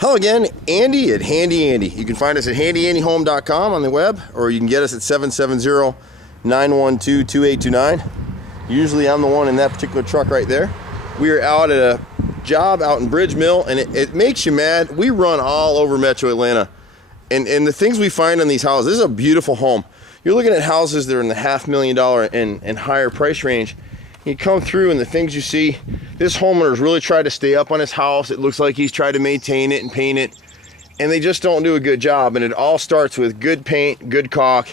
Hello again, Andy at Handy Andy. You can find us at handyandyhome.com on the web, or you can get us at 770-912-2829. Usually I'm the one in that particular truck right there. We are out at a job out in Bridgemill, and it makes you mad. We run all over Metro Atlanta, and the things we find on these houses, this is a beautiful home. You're looking at houses that are in the $500,000 and higher price range. You come through and the things you see, this homeowner's really tried to stay up on his house. It looks like he's tried to maintain it and paint it, and they just don't do a good job. And it all starts with good paint, good caulk,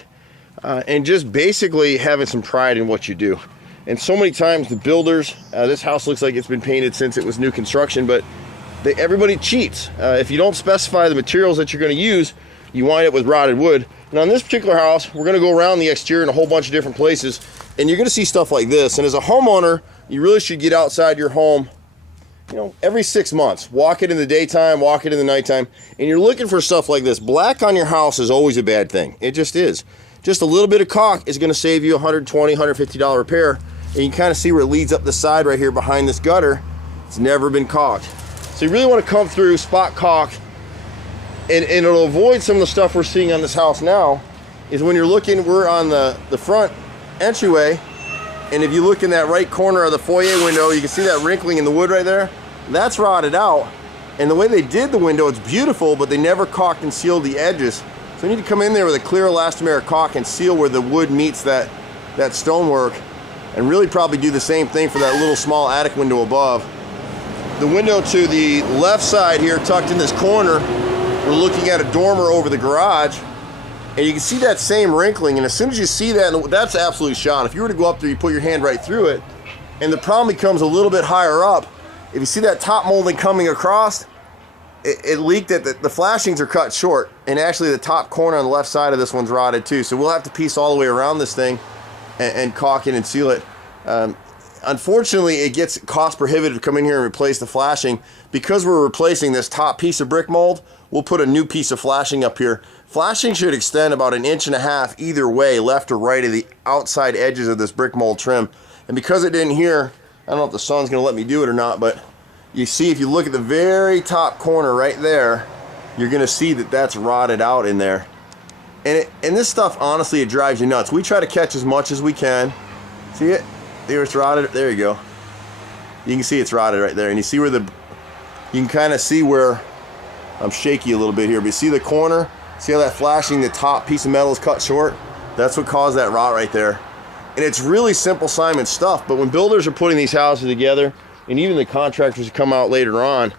and just basically having some pride in what you do. And so many times the builders, this house looks like it's been painted since it was new construction, but everybody cheats. If you don't specify the materials that you're going to use, you wind up with rotted wood. And on this particular house, we're going to go around the exterior in a whole bunch of different places, and you're going to see stuff like this. And as a homeowner, you really should get outside your home, every 6 months. Walk it in the daytime, walk it in the nighttime, and you're looking for stuff like this. Black on your house is always a bad thing. It just is. Just a little bit of caulk is going to save you $120, $150 repair. And you can kind of see where it leads up the side right here behind this gutter. It's never been caulked. So you really want to come through, spot caulk, and it'll avoid some of the stuff we're seeing on this house now. Is when you're looking, we're on the front entryway, and if you look in that right corner of the foyer window, you can see that wrinkling in the wood right there. That's rotted out, and the way they did the window, it's beautiful, but they never caulked and sealed the edges. So you need to come in there with a clear elastomeric caulk and seal where the wood meets that stonework, and really probably do the same thing for that little small attic window above. The window to the left side here, tucked in this corner, we're looking at a dormer over the garage, and you can see that same wrinkling. And as soon as you see that, that's absolutely shot. If you were to go up there, you put your hand right through it, and the problem becomes a little bit higher up. If you see that top molding coming across, it leaked. That the flashings are cut short, and actually the top corner on the left side of this one's rotted too. So we'll have to piece all the way around this thing and caulk it and seal it. Unfortunately, it gets cost prohibitive to come in here and replace the flashing. Because we're replacing this top piece of brick mold, we'll put a new piece of flashing up here. Flashing should extend about 1.5 inches either way, left or right, of the outside edges of this brick mold trim. And because it didn't here, I don't know if the sun's going to let me do it or not, but you see, if you look at the very top corner right there, you're going to see that that's rotted out in there. And this stuff, honestly, it drives you nuts. We try to catch as much as we can. See it? There, it's rotted. There you go. You can see it's rotted right there. And you see where you can kind of see where, I'm shaky a little bit here, but you see the corner? See how that flashing, the top piece of metal is cut short? That's what caused that rot right there. And it's really simple Simon stuff, but when builders are putting these houses together, and even the contractors who come out later on,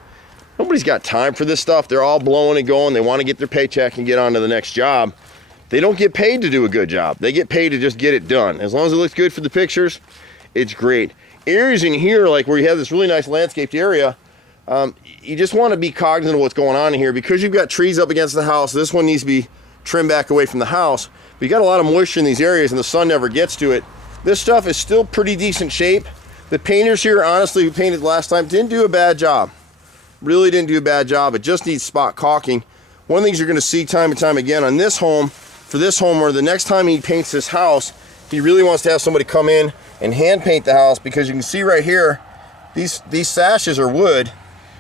nobody's got time for this stuff. They're all blowing and going. They want to get their paycheck and get on to the next job. They don't get paid to do a good job. They get paid to just get it done. As long as it looks good for the pictures, it's great. Areas in here, like where you have this really nice landscaped area, you just want to be cognizant of what's going on in here. Because you've got trees up against the house, this one needs to be trimmed back away from the house. But you got a lot of moisture in these areas and the sun never gets to it. This stuff is still pretty decent shape. The painters here, honestly, who painted last time, didn't do a bad job. Really didn't do a bad job. It just needs spot caulking. One of the things you're going to see time and time again on this home, for this homeowner, the next time he paints this house, he really wants to have somebody come in and hand paint the house, because you can see right here, these sashes are wood,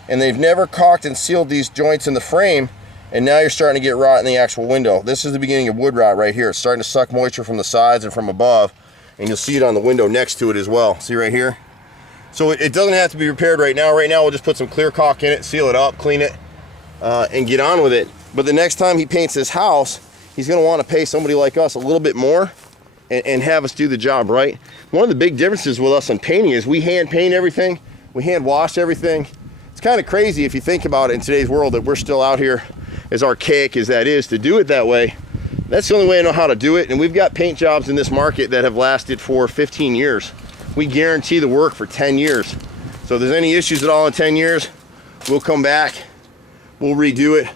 and they've never caulked and sealed these joints in the frame, and now you're starting to get rot in the actual window. This is the beginning of wood rot right here. It's starting to suck moisture from the sides and from above, and you'll see it on the window next to it as well. See right here? So it doesn't have to be repaired right now. Right now we'll just put some clear caulk in it, seal it up, clean it, and get on with it. But the next time he paints his house, he's going to want to pay somebody like us a little bit more and have us do the job right. One of the big differences with us on painting is we hand paint everything, we hand wash everything. It's kind of crazy if you think about it in today's world that we're still out here, as archaic as that is, to do it that way. That's the only way I know how to do it. And we've got paint jobs in this market that have lasted for 15 years. We guarantee the work for 10 years. So if there's any issues at all in 10 years, we'll come back, we'll redo it.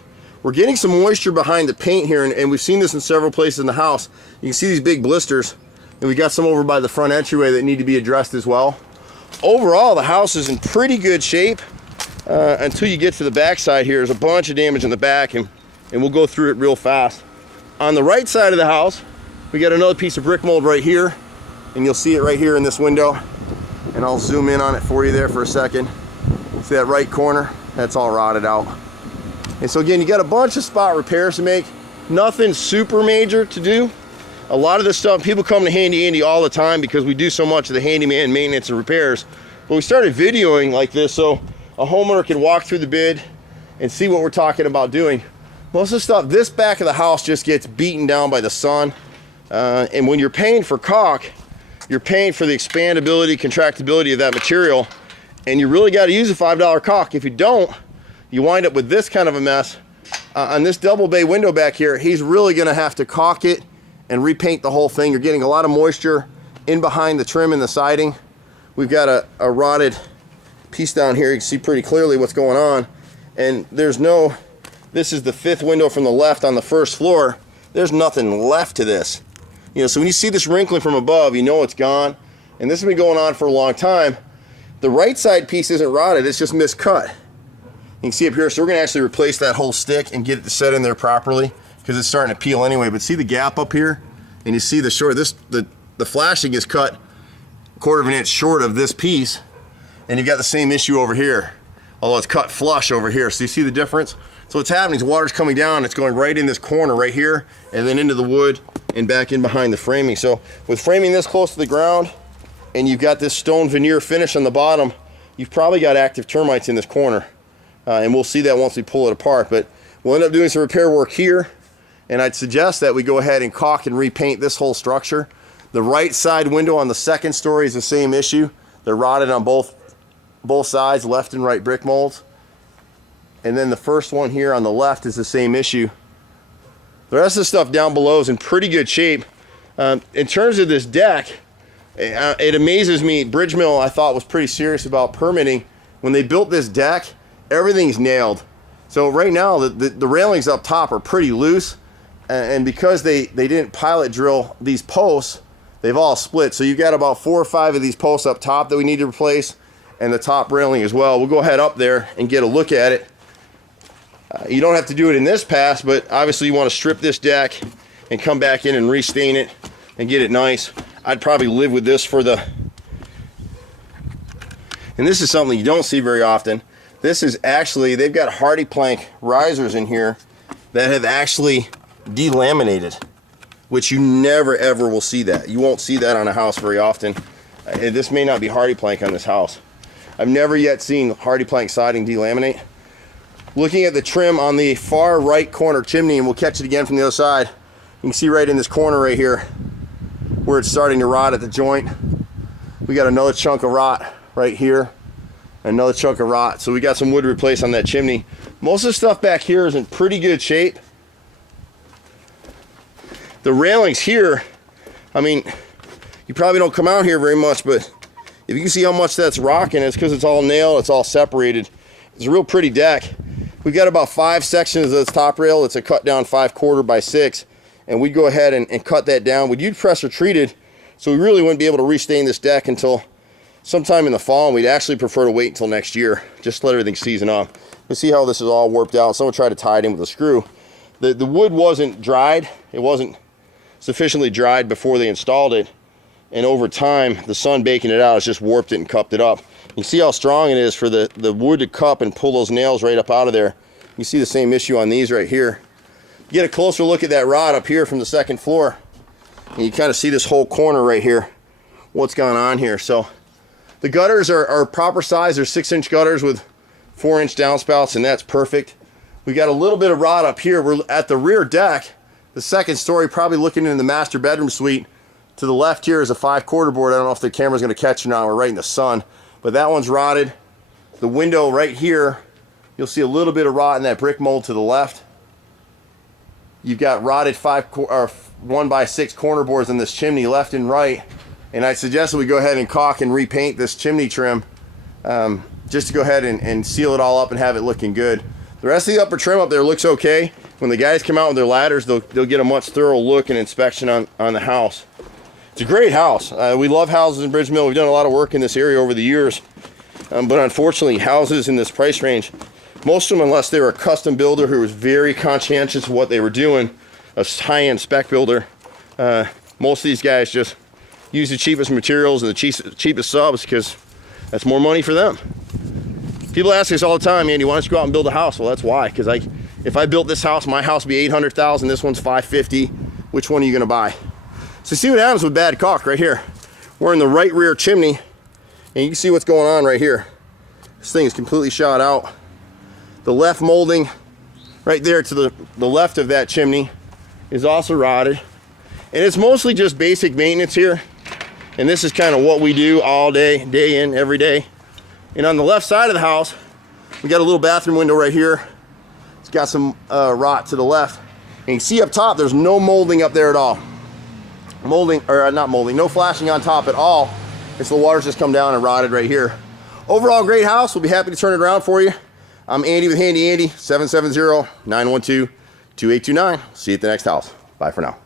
We're getting some moisture behind the paint here, and we've seen this in several places in the house. You can see these big blisters, and we got some over by the front entryway that need to be addressed as well. Overall, the house is in pretty good shape until you get to the back side here. There's a bunch of damage in the back, and we'll go through it real fast. On the right side of the house, we got another piece of brick mold right here, and you'll see it right here in this window. And I'll zoom in on it for you there for a second. See that right corner? That's all rotted out. And so again, you got a bunch of spot repairs to make. Nothing super major to do. A lot of this stuff, people come to Handy Andy all the time because we do so much of the handyman maintenance and repairs. But we started videoing like this so a homeowner can walk through the bid and see what we're talking about doing. Most of the stuff, this back of the house just gets beaten down by the sun. And when you're paying for caulk, you're paying for the expandability, contractibility of that material. And you really got to use a $5 caulk. If you don't, you wind up with this kind of a mess. On this double bay window back here, he's really going to have to caulk it and repaint the whole thing. You're getting a lot of moisture in behind the trim and the siding. We've got a rotted piece down here. You can see pretty clearly what's going on. And there's no, this is the 5th window from the left on the 1st floor. There's nothing left to this. You know, so when you see this wrinkling from above, you know it's gone. And this has been going on for a long time. The right side piece isn't rotted, it's just miscut. You can see up here, so we're gonna actually replace that whole stick and get it to set in there properly because it's starting to peel anyway. But see the gap up here? And you see the short, the flashing is cut 1/4 inch short of this piece. And you've got the same issue over here, although it's cut flush over here. So you see the difference? So what's happening is water's coming down, it's going right in this corner right here, and then into the wood and back in behind the framing. So with framing this close to the ground, and you've got this stone veneer finish on the bottom, you've probably got active termites in this corner. And we'll see that once we pull it apart. But we'll end up doing some repair work here, and I'd suggest that we go ahead and caulk and repaint this whole structure. The right side window on the 2nd story is the same issue. They're rotted on both sides, left and right brick molds. And then the first one here on the left is the same issue. The rest of the stuff down below is in pretty good shape. In terms of this deck, it amazes me. Bridgemill, I thought, was pretty serious about permitting. When they built this deck, everything's nailed. So right now, the railings up top are pretty loose. And because they didn't pilot drill these posts, they've all split. So you've got about 4 or 5 of these posts up top that we need to replace, and the top railing as well. We'll go ahead up there and get a look at it. You don't have to do it in this pass, but obviously you want to strip this deck and come back in and restain it and get it nice. I'd probably live with this for the, and this is something you don't see very often. This is actually, they've got hardy plank risers in here that have actually delaminated, which you never ever will see that. You won't see that on a house very often. This may not be hardy plank on this house. I've never yet seen hardy plank siding delaminate. Looking at the trim on the far right corner chimney, and we'll catch it again from the other side, you can see right in this corner right here where it's starting to rot at the joint. We got another chunk of rot right here, another chunk of rot. So we got some wood to replace on that chimney. Most of the stuff back here is in pretty good shape. The railings here, I mean, you probably don't come out here very much, but if you can see how much that's rocking, it's because it's all nailed, it's all separated. It's a real pretty deck. We've got about 5 sections of this top rail. It's a cut down 5/4 by 6, and we'd go ahead and cut that down. We'd pressure treated, so we really wouldn't be able to restain this deck until sometime in the fall, and we'd actually prefer to wait until next year, just to let everything season up. You see how this is all warped out. Someone tried to tie it in with a screw. The wood wasn't dried. It wasn't sufficiently dried before they installed it, and over time, the sun baking it out has just warped it and cupped it up. You see how strong it is for the wood to cup and pull those nails right up out of there. You see the same issue on these right here. Get a closer look at that rod up here from the 2nd floor, and you kind of see this whole corner right here, what's going on here. So the gutters are proper size. They're 6-inch gutters with 4-inch downspouts, and that's perfect. We got a little bit of rot up here. We're at the rear deck, the 2nd story, probably looking into the master bedroom suite. To the left here is a 5/4 board. I don't know if the camera's going to catch it or not. We're right in the sun. But that one's rotted. The window right here, you'll see a little bit of rot in that brick mold to the left. You've got rotted 1x6 corner boards in this chimney left and right. And I suggest that we go ahead and caulk and repaint this chimney trim just to go ahead and seal it all up and have it looking good. The rest of the upper trim up there looks okay. When the guys come out with their ladders, they'll get a much thorough look and inspection on the house. It's a great house. We love houses in Bridgemill. We've done a lot of work in this area over the years. But unfortunately, houses in this price range, most of them, unless they were a custom builder who was very conscientious of what they were doing, a high-end spec builder, most of these guys just use the cheapest materials and the cheapest subs because that's more money for them. People ask us all the time, man, why don't you go out and build a house? Well, that's why, because If I built this house, my house would be $800,000. This one's $550. Which one are you gonna buy? So see what happens with bad caulk right here. We're in the right rear chimney, and you can see what's going on right here. This thing is completely shot out. The left molding right there to the left of that chimney is also rotted. And it's mostly just basic maintenance here. And this is kind of what we do all day, day in, every day. And on the left side of the house, we got a little bathroom window right here. It's got some rot to the left. And you can see up top, there's no molding up there at all. Molding, or not molding, no flashing on top at all. And so the water's just come down and rotted right here. Overall, great house. We'll be happy to turn it around for you. I'm Andy with Handy Andy, 770-912-2829. See you at the next house. Bye for now.